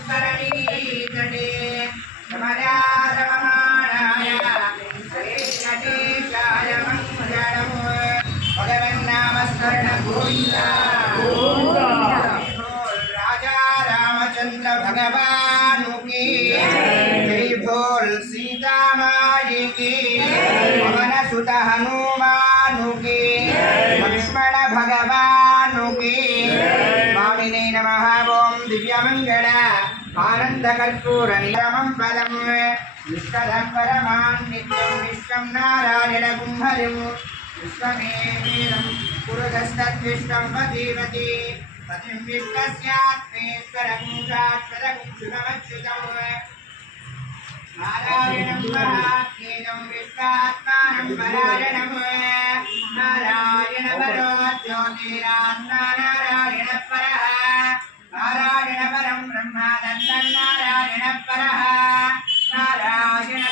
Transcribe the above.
संस्करणीतटे समरारममाणाय श्रीगणेशाय मंगलम् भगवन्नामस्मरण गोविन्दा राजा रामचंद्र भगवान की जय बोल सीता माई की पवन सुत हनुमान की लक्ष्मण भगवान की स्वामिने नमः। ओम दिव्यमंगल आनंद कर्पूर निरमं पदम विष्णुं परमान् नित्यं विश्वं नारायण कुम्भरिं विश्वमेवेदं पुरुषस्तद्विष्णं पतिपति पतिं विश्वस्यात्मेश्वरं साक्षरं शुभमच्युतं नारायणं महात्मेनं विश्वात्मानं परायणं नारायण परो ज्योतिरात्मा नारायण परः नारायण परं ब्रह्मानन्दं नारायण परः नारायण